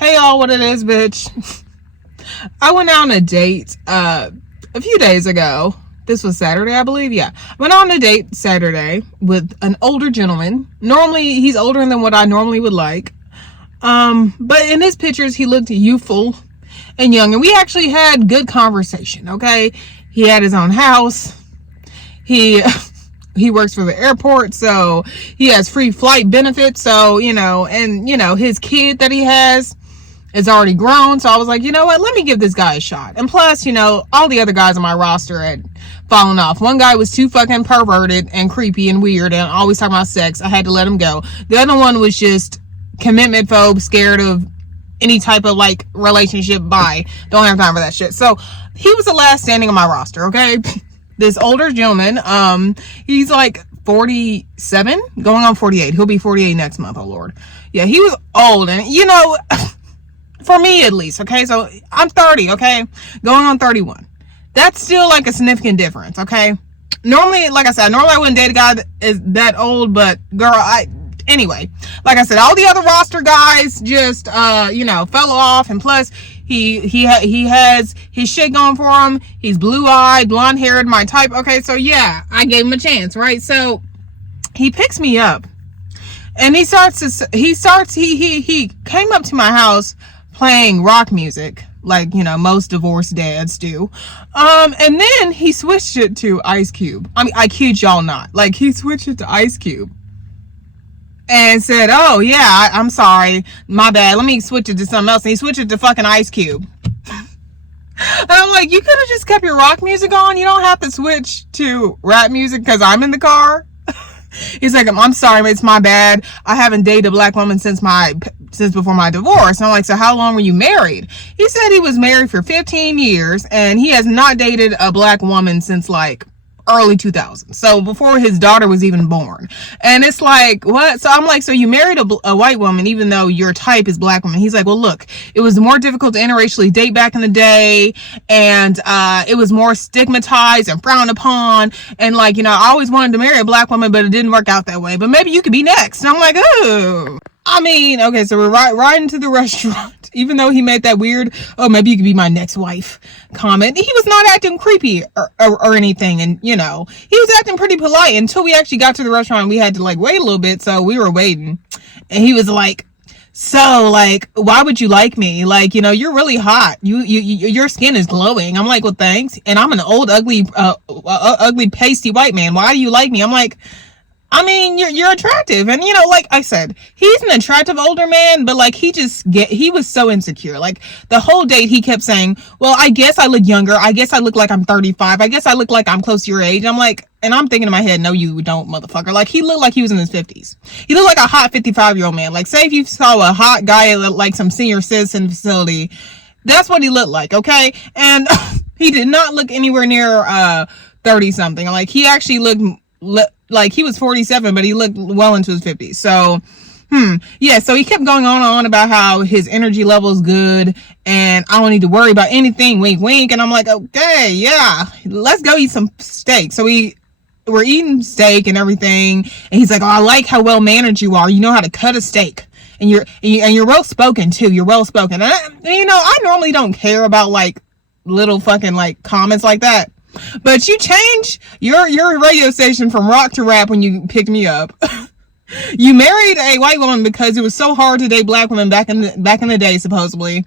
Hey y'all, what it is, bitch. I went out on a date a few days ago. This was Saturday, I believe. Yeah. I went on a date Saturday with an older gentleman. Normally, he's older than what I normally would like. But in his pictures, he looked youthful and young. And we actually had good conversation, okay? He had his own house. He works for the airport, so he has free flight benefits. So, his kid that he has is already grown. So I was like, you know what? Let me give this guy a shot. And plus, all the other guys on my roster had fallen off. One guy was too fucking perverted and creepy and weird and always talking about sex. I had to let him go. The other one was just commitment phobe, scared of any type of relationship. Bye. Don't have time for that shit. So he was the last standing on my roster, okay? This older gentleman, he's 47, going on 48. He'll be 48 next month, oh Lord. Yeah, he was old, and for me at least, okay? So I'm 30, okay? Going on 31. That's still a significant difference, okay? Normally, like I said, I wouldn't date a guy that is that old, but girl, anyway, like I said, all the other roster guys just, fell off, and plus, he has his shit going for him. He's blue-eyed, blonde-haired, my type. Okay, so yeah, I gave him a chance, right? So he picks me up, and he came up to my house playing rock music, most divorced dads do. And then he switched it to Ice Cube. I mean, I kid y'all not. He switched it to Ice Cube. And said, oh, yeah, I'm sorry. My bad. Let me switch it to something else. And he switched it to fucking Ice Cube. And I'm like, you could have just kept your rock music on. You don't have to switch to rap music because I'm in the car. He's like, I'm sorry, it's my bad. I haven't dated a black woman since before my divorce. And I'm like, so how long were you married? He said he was married for 15 years and he has not dated a black woman since early 2000s, so before his daughter was even born. And it's like, what? So I'm like, so you married a white woman even though your type is black woman? He's like, well, look, it was more difficult to interracially date back in the day, and it was more stigmatized and frowned upon, and I always wanted to marry a black woman, but it didn't work out that way, but maybe you could be next. And I'm like, oh, I mean, okay, so we're riding to the restaurant, even though he made that weird, oh, maybe you could be my next wife comment. He was not acting creepy or anything. And, he was acting pretty polite until we actually got to the restaurant. We had to wait a little bit. So we were waiting, and he was like, so why would you like me? You're really hot. Your skin is glowing. I'm like, well, thanks. And I'm an old, ugly, pasty white man. Why do you like me? I'm like, I mean, you're attractive. And, like I said, he's an attractive older man, but, he was so insecure. The whole date, he kept saying, well, I guess I look younger. I guess I look like I'm 35. I guess I look like I'm close to your age. I'm like, and I'm thinking in my head, no, you don't, motherfucker. He looked like he was in his 50s. He looked like a hot 55-year-old man. Say if you saw a hot guy at, some senior citizen facility, that's what he looked like, okay? And he did not look anywhere near 30-something. He actually looked he was 47, but he looked well into his 50s. So, yeah, so he kept going on about how his energy level is good and I don't need to worry about anything, wink, wink. And I'm like, okay, yeah, let's go eat some steak. So we're eating steak and everything. And he's like, oh, I like how well mannered you are. You know how to cut a steak. And you're well spoken too. You're well spoken. And I normally don't care about little fucking comments like that. But you changed your radio station from rock to rap when you picked me up. You married a white woman because it was so hard to date black women back in the day, supposedly.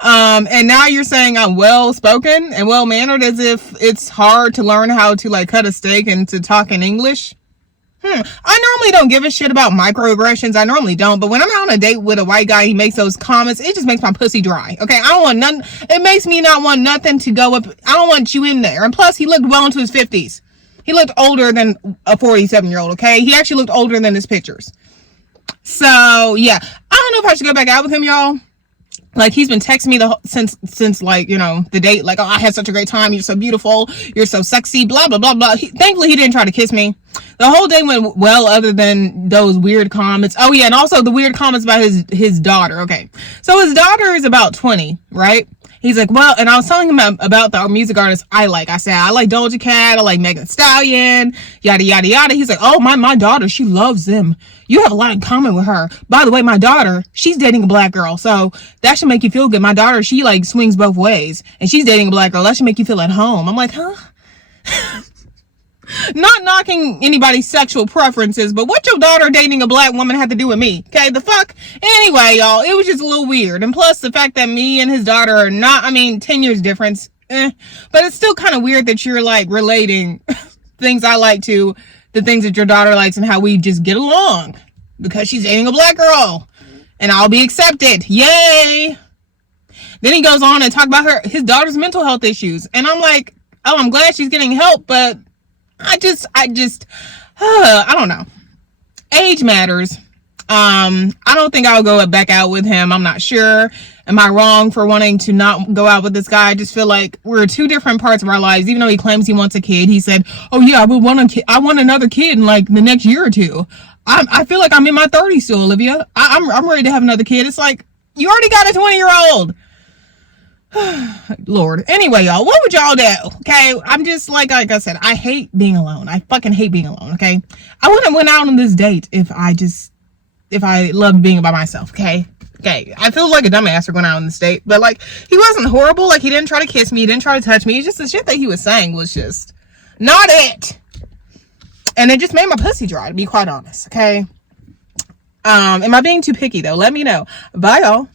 And now you're saying I'm well spoken and well mannered, as if it's hard to learn how to cut a steak and to talk in English. I normally don't give a shit about microaggressions. I normally don't. But when I'm on a date with a white guy, he makes those comments. It just makes my pussy dry. Okay. I don't want none. It makes me not want nothing to go up. I don't want you in there. And plus, he looked well into his 50s. He looked older than a 47-year-old. Okay. He actually looked older than his pictures. So yeah, I don't know if I should go back out with him, y'all. He's been texting me since the date. Oh, I had such a great time. You're so beautiful. You're so sexy. Blah, blah, blah, blah. Thankfully, he didn't try to kiss me. The whole day went well, other than those weird comments. Oh yeah, and also the weird comments about his daughter. Okay, so his daughter is about 20, right? He's like, well, and I was telling him about the music artists I like. I said, I like Doja Cat, I like Megan Thee Stallion, yada, yada, yada. He's like, oh, my daughter, she loves them. You have a lot in common with her. By the way, my daughter, she's dating a black girl, so that should make you feel good. My daughter, she like swings both ways, and she's dating a black girl. That should make you feel at home. I'm like, huh? Not knocking anybody's sexual preferences, but what your daughter dating a black woman had to do with me? Okay, the fuck? Anyway, y'all, it was just a little weird. And plus, the fact that me and his daughter are not, 10 years difference, but it's still kind of weird that you're, like, relating things I like to the things that your daughter likes and how we just get along. Because she's dating a black girl. And I'll be accepted. Yay! Then he goes on and talk about his daughter's mental health issues. And I'm like, oh, I'm glad she's getting help, but I don't know. Age matters. I don't think I'll go back out with him. I'm not sure. Am I wrong for wanting to not go out with this guy? I just feel like we're two different parts of our lives. Even though he claims he wants a kid, he said, oh yeah, I want another kid in like the next year or two. I feel like I'm in my 30s still, Olivia. I'm ready to have another kid. It's like, you already got a 20-year-old. Lord. Anyway, y'all, what would y'all do? Okay, I'm just like I said, I hate being alone. I fucking hate being alone. Okay, I wouldn't have went out on this date if I loved being by myself. Okay, I feel like a dumbass for going out on this date, but like, he wasn't horrible. Like, he didn't try to kiss me, he didn't try to touch me. It's just the shit that he was saying was just not it, and it just made my pussy dry, to be quite honest. Okay, am I being too picky though? Let me know. Bye, y'all.